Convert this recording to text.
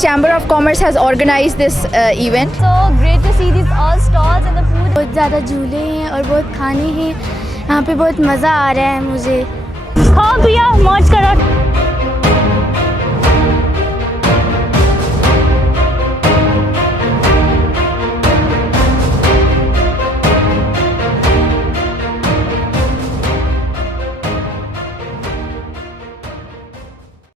Chamber of Commerce has organized this event. So great to see these all stalls and the food. बहुत ज़्यादा झूले हैं और बहुत खाने हैं, यहाँ पे बहुत मज़ा आ रहा है मुझे। खाओ पिया मौज करो।